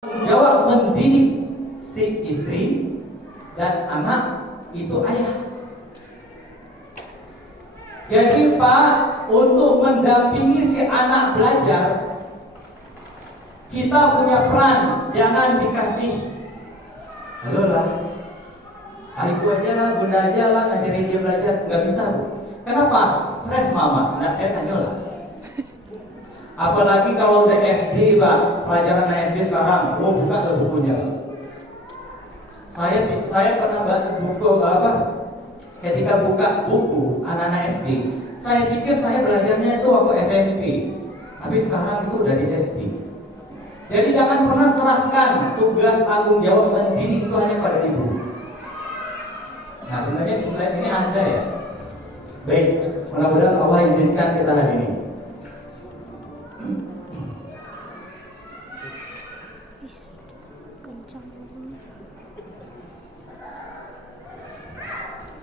jawab mendidik si istri dan anak itu ayah. Jadi Pak, untuk mendampingi si anak belajar, kita punya peran. Jangan dikasih, halo lah, ibu aja lah, bunda aja lah, ngajarin dia belajar. Nggak bisa, Bu. Kenapa? Stres mama. Nah, saya tanya lah. Apalagi kalau udah SD, Pak, pelajaran SD sekarang, buka ke bukunya. Saya pernah baca buku apa? Ketika buka buku anak-anak SD, saya pikir saya belajarnya itu waktu SMP, tapi sekarang itu udah di SD. Jadi jangan pernah serahkan tugas tanggung jawab mendidik itu hanya pada ibu. Nah, sebenarnya di slide ini ada ya. Baik, mudah-mudahan Allah izinkan kita hari ini.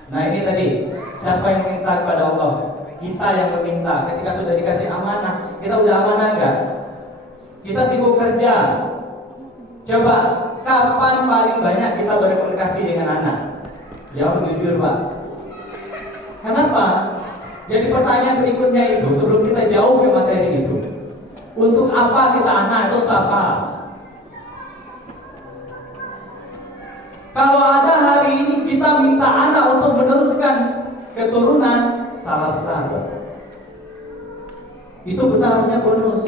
Nah, ini tadi, siapa yang meminta kepada Allah? Kita yang meminta. Ketika sudah dikasih amanah, kita udah amanah enggak? Kita sibuk kerja. Coba, kapan paling banyak kita berkomunikasi dengan anak? Jawab jujur, Pak. Kenapa? Jadi pertanyaan berikutnya itu, sebelum kita jauh ke materi itu, untuk apa kita anak itu untuk apa? Kalau ada hari ini kita minta anak untuk meneruskan keturunan, salah besar. Itu besarnya bonus.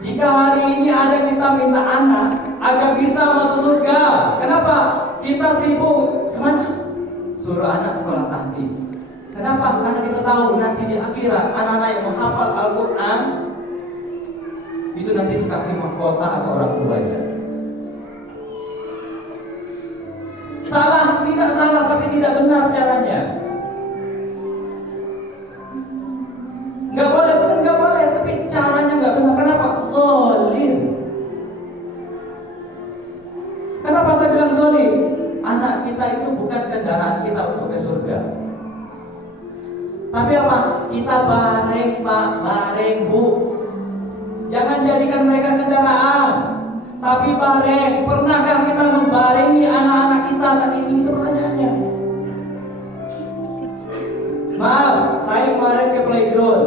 Jika hari ini ada kita minta anak agar bisa masuk surga, kenapa? Kita sibuk kemana? Suruh anak sekolah tahfiz. Kenapa? Karena kita tahu nanti di akhirat anak-anak yang menghafal Al-Quran itu nanti dikasih mahkota ke orang tuanya. Salah, tidak salah, tapi tidak benar caranya. Nggak boleh, bukan nggak boleh, tapi caranya nggak benar. Kenapa? Zolim. Kenapa saya bilang zolim? Anak kita itu bukan kendaraan kita untuk ke surga. Tapi apa? Kita bareng, Pak, bareng, Bu. Jangan jadikan mereka kendaraan, tapi bareng. Pernahkah kita membarengi anak-anak kita saat ini? Itu pertanyaannya. Maaf, saya kemarin ke playground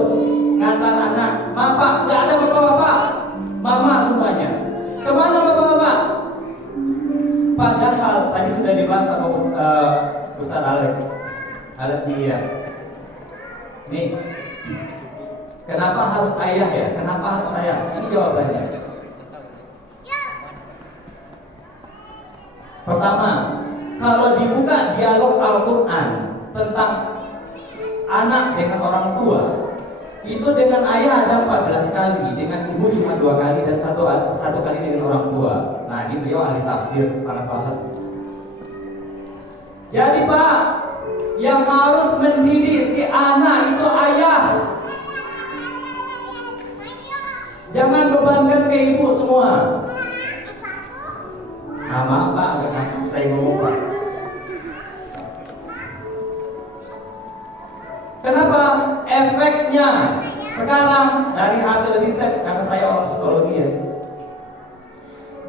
ngantar anak. Maaf Pak, nggak ada bapak-bapak, mama semuanya. Kemana bapak-bapak? Padahal tadi sudah dibahas sama Ustaz Alek dia. Nih, kenapa harus ayah ya? Kenapa harus ayah? Ini jawabannya. Pertama, kalau dibuka dialog Al-Quran tentang anak dengan orang tua, itu dengan ayah ada 14 kali, dengan ibu cuma 2 kali, dan satu kali dengan orang tua. Nah, ini beliau ahli tafsir, sangat paham. Jadi Pak, yang harus mendidik si anak itu ayah. Jangan bebankan ke ibu semua. Nah, maaf Pak, agak kasih saya ngomong Pak. Kenapa? Efeknya sekarang dari hasil riset, karena saya orang psikologi ya,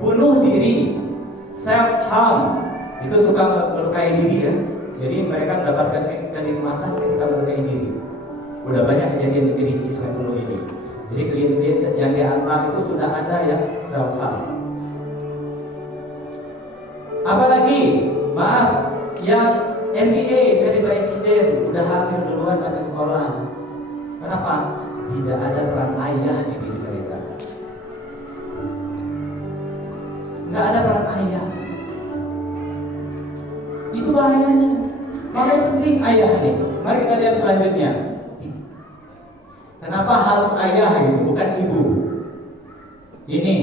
bunuh diri, self harm, itu suka melukai diri kan. Jadi mereka mendapatkan kenikmatan ketika melukai diri. Udah banyak kejadian di Kerinci saya dulu ini. Jadi klien-klien yang diantar itu sudah ada yang self harm. Apalagi, maaf, yang MBA dari Bayi Ciden udah hamil duluan masih sekolah. Kenapa? Tidak ada peran ayah di diri mereka. Nggak ada peran ayah. Itu bahayanya. Makanya penting ayah nih. Mari kita lihat selanjutnya. Kenapa harus ayah gitu, bukan ibu? Ini,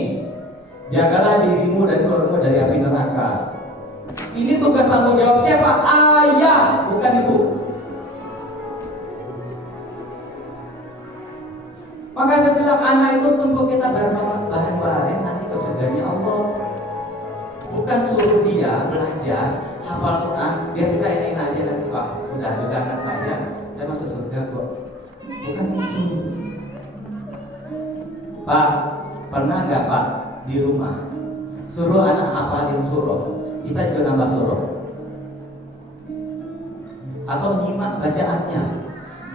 jagalah dirimu dan keluargamu dari api neraka. Ini tugas tanggung jawab siapa? Ayah, bukan ibu. Maka saya bilang anak itu untuk kita bareng-bareng nanti ke surganya Allah. Bukan suruh dia belajar hafal Quran biar kita enak aja nanti. Wah, sudah juga anak saya masuk surga kok. Bukan itu. Pak, pernah nggak Pak di rumah suruh anak hafalin surah, kita juga nambah surah, atau nyimak bacaannya?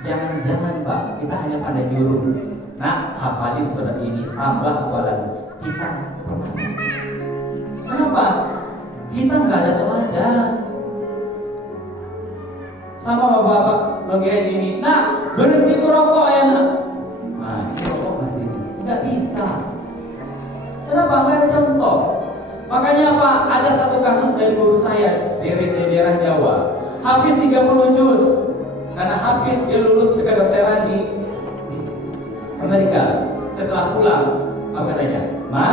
Jangan-jangan Pak, kita hanya pada nyuruh, nah hafalin surah ini, tambah hafalan. Kita pernah? Kenapa? Kita nggak ada teladan. Sama bapak-bapak bagian ini, nah berhenti merokok ya nak. Nah ini rokok masih nggak bisa. Kenapa? Nggak ada contoh. Makanya apa? Ada satu kasus dari guru saya di daerah Jawa, habis 30 juz. Karena habis dia lulus ke kedokteran di Amerika. Setelah pulang, apa katanya? Ma,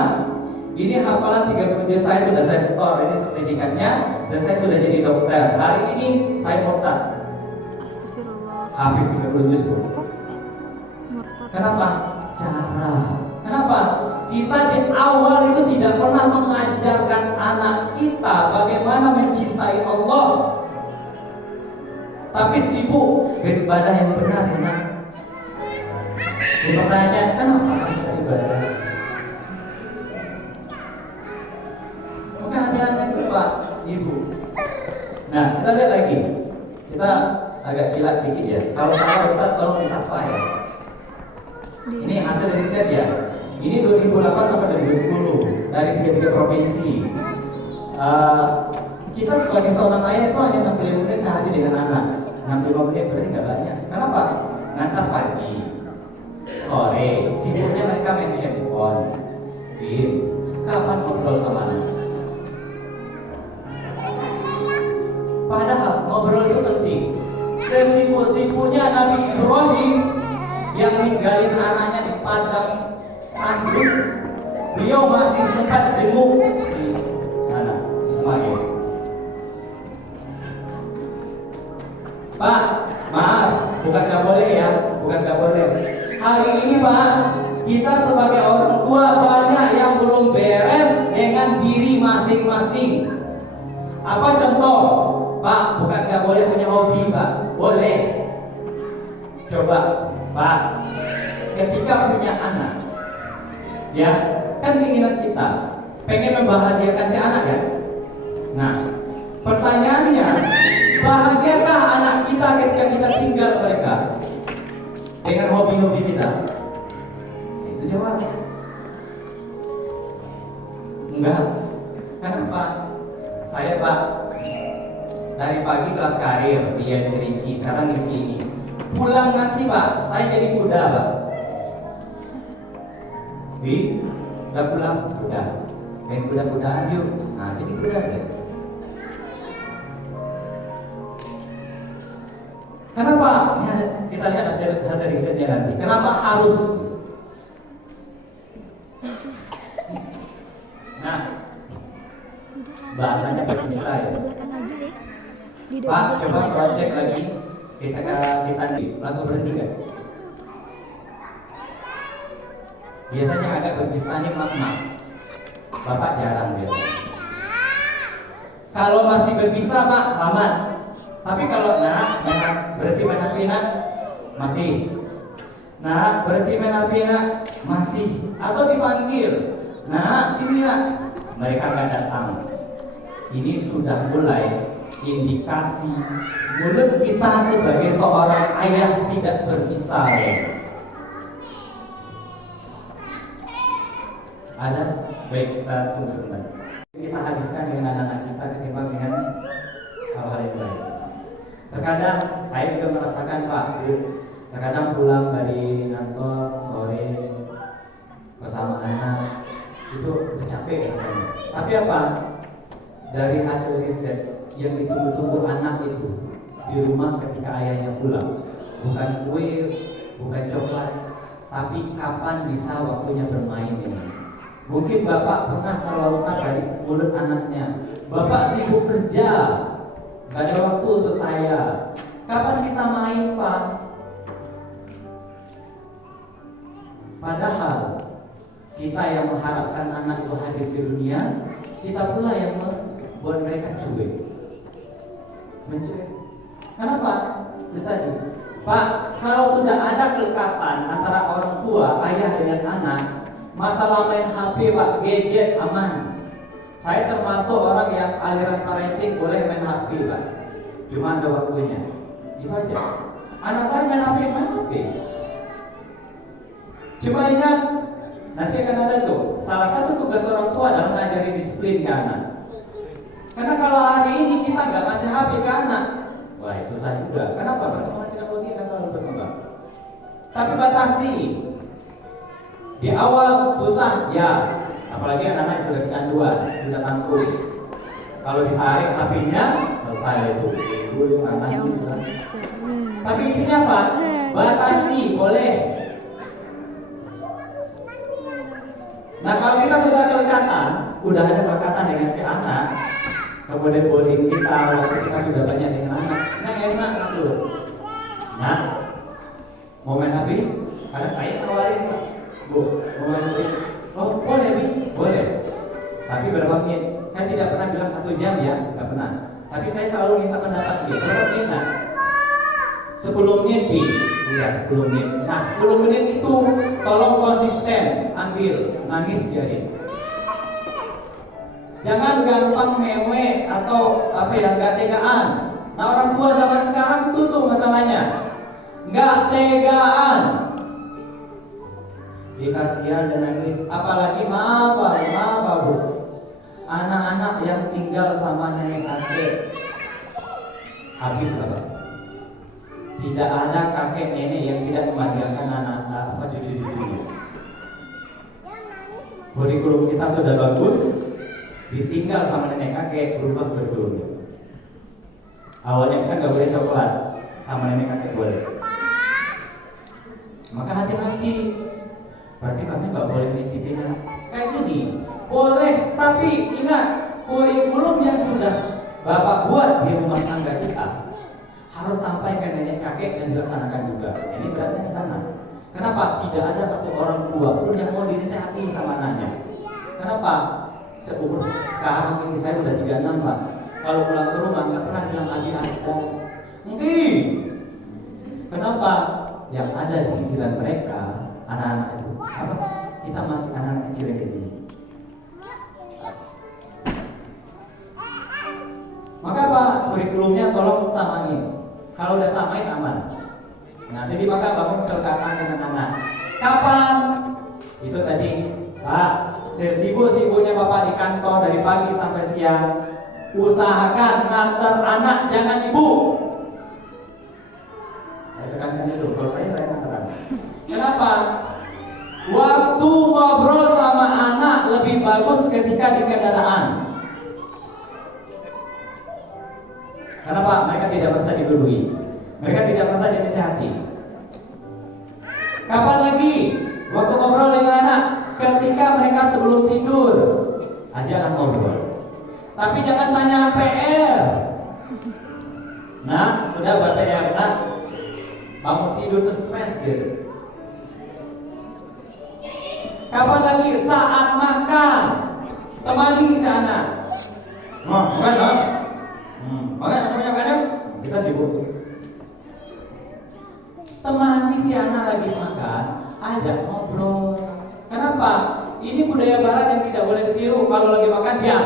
ini hafalan 30 juz saya sudah saya store, ini sertifikatnya, dan saya sudah jadi dokter. Hari ini saya murtad. Astagfirullah. Habis 30 juz bu. Murtad. Kenapa? Cara. Kenapa? Kita di awal itu tidak pernah mengajarkan anak kita bagaimana mencintai Allah, tapi sibuk beribadah yang benar ya nak. Pertanyaan, kenapa kita ibadah? Maka hati-hati itu Pak, Ibu. Nah, kita lihat lagi. Kita agak kilat dikit ya. Kalau salah Ustaz tolong disapa ya. Ini hasil riset ya. Ini 2008 sampai 2010 dari 33 provinsi. Kita sebagai seorang ayah itu hanya 65 menit sehari dengan anak. 65 menit berarti nggak banyak. Kenapa? Ngantar pagi, sore, sibuknya mereka main handphone, game. Kapan ngobrol sama anak? Padahal ngobrol itu penting. Sesibuk-sibuknya Nabi Ibrahim yang ninggalin anaknya di padang Andus, beliau masih sempat jenguk si anak Ismail. Pak, maaf, bukan nggak boleh ya, bukan nggak boleh. Hari ini Pak, kita sebagai orang tua banyak yang belum beres dengan diri masing-masing. Apa contoh? Pak, bukan nggak boleh punya hobi Pak, boleh. Coba Pak, ketika punya anak, ya kan keinginan kita pengen membahagiakan si anak ya. Nah, pertanyaannya, bahagiakah anak kita ketika kita tinggal mereka dengan hobi-hobi kita? Itu jawab. Enggak. Kenapa? Saya Pak dari pagi kelas karir dia di Kerinci, sekarang di sini. Pulang nanti Pak, saya jadi kuda Pak. Udah pulang, udah main kuda-kudaan yuk. Nah jadi kuda saya. Kenapa? Ini ada, kita lihat hasil risetnya nanti. Kenapa harus? Nah, bahasanya berpisah ya. Pak, coba cross check lagi. Kita langsung berhenti juga. Biasanya agak berpisah nih makna. Bapak jarang biasanya. Kalau masih berpisah Pak, selamat. Tapi kalau berhenti main HP nak, masih. Nah, berhenti main HP nak, masih. Atau dipanggil, nah sini nak, mereka nggak datang. Ini sudah mulai indikasi mulut kita sebagai seorang ayah tidak berpisah ya. Ada? Baik, kita tunggu sebentar. Kita habiskan dengan anak-anak kita ketimbang dengan hal-hal yang lain. Terkadang saya juga merasakan Pak, terkadang pulang dari kantor sore bersama anak itu udah capek ya rasanya. Tapi apa? Dari hasil riset yang ditunggu-tunggu anak itu di rumah ketika ayahnya pulang, bukan kue, bukan coklat, tapi kapan bisa waktunya bermain ya. Mungkin bapak pernah terlontar dari mulut anaknya, bapak sibuk kerja, gak ada waktu untuk saya. Kapan kita main Pak? Padahal kita yang mengharapkan anak itu hadir di dunia, kita pula yang membuat mereka cuek. Mencuek. Kenapa? Tadi, Pak, kalau sudah ada kelekatan antara orang tua, ayah dengan anak, Masalah main HP Pak, gadget aman. Saya termasuk orang yang aliran parenting boleh main HP Pak, cuma ada waktunya. Itu aja. Anak saya main HP. Cuma ingat, nanti akan ada tuh salah satu tugas orang tua adalah ngajari disiplin ke anak. Karena kalau hari ini kita nggak ngasih HP ke anak, wah susah juga. Kenapa? Perkembangan teknologi akan selalu berkembang. Tapi batasi. Di awal susah, ya. Apalagi anak-anak yang sudah kecanduan, sudah tangguh. Kalau ditarik HP-nya, selesai itu. Dulu nangis. Tapi intinya apa? Batasi, boleh. Nah kalau kita sudah kedekatan, udah ada kedekatan dengan si anak, kemudian bonding kita, waktu kita sudah banyak dengan anak, nah enak gitu. Nah, mau main HP? Kadang saya tawarin, Bu, mau main HP? Oh boleh Bi, boleh. Tapi berapa menit? Saya tidak pernah bilang 1 jam ya, nggak pernah. Tapi saya selalu minta pendapat dia, berapa menit nak? 10 menit Bi, iya 10 menit. Nah 10 menit itu tolong konsisten, ambil, nangis biarin. Jangan gampang mewek atau apa ya, nggak tegaan. Nah orang tua zaman sekarang itu tuh masalahnya, nggak tegaan. Dikasihan dan nangis, apalagi maaf Bu, anak-anak yang tinggal sama nenek kakek habis apa? Tidak ada kakek nenek yang tidak memanjakan anak cucu-cucunya. Kurikulum kita sudah bagus, ditinggal sama nenek kakek berubah kurikulumnya. Awalnya kita nggak boleh coklat, sama nenek kakek boleh. Maka hati-hati. Berarti kami nggak boleh nitipin anak kayak gini. Boleh, tapi ingat kurikulum yang sudah Bapak buat di rumah tangga kita harus sampai ke nenek kakek dan dilaksanakan juga. Ini beratnya di sana. Kenapa? Tidak ada satu orang tua pun yang mau dinasihati sama anaknya. Kenapa? Seumur sekarang ini saya udah 36 Pak. Kalau pulang ke rumah nggak pernah bilang adik-adik. Mungkin. Kenapa? Yang ada di pikiran mereka anak-anak itu apa? Kita masih anak-anak kecil yang kayak gini. Maka apa? Kurikulumnya tolong samain. Kalau udah samain aman. Nah, jadi maka bangun kedekatan dengan anak. Kapan? Itu tadi, Pak, sesibuk-sibuknya Bapak di kantor dari pagi sampai siang, usahakan nganter anak, jangan ibu. Saya tekankan itu, kalau saya nganter anak. Kenapa? Waktu ngobrol sama anak lebih bagus ketika di kendaraan. Kenapa? Mereka tidak merasa didului. Mereka tidak merasa dinasihati. Kapan lagi? Waktu ngobrol dengan anak, ketika mereka sebelum tidur, ajaklah ngobrol. Tapi jangan tanya PR. Nah, sudah buat PR, nah, bangun tidur terus stres gitu. Kapan lagi? Saat makan, temani si anak. Makan dong. Makan, kita sibuk. Temani si anak lagi makan, ajak ngobrol. Kenapa? Ini budaya barat yang tidak boleh ditiru. Kalau lagi makan diam.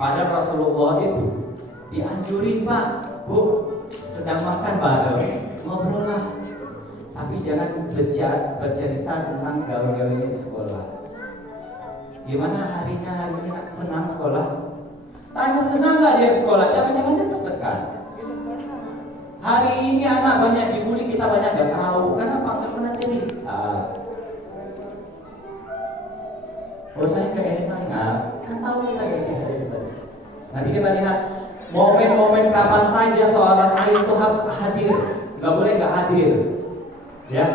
Pada Rasulullah itu dianjurin Pak, Bu, sedang makan bareng, ngobrol lah. Tapi jangan bercerita tentang gaul-gaulnya di sekolah. Gimana harinya senang sekolah? Tanya senang nggak dia di sekolah? Jangan-jangan dia tertekan. Hari ini anak banyak dibully, kita banyak nggak tahu. Kenapa? Nggak pernah cerita. Oh saya kayak enak, kan tahu kita nggak cerita juga. Nanti kita lihat momen-momen kapan saja seorang ayah itu harus hadir, nggak boleh nggak hadir. Ya,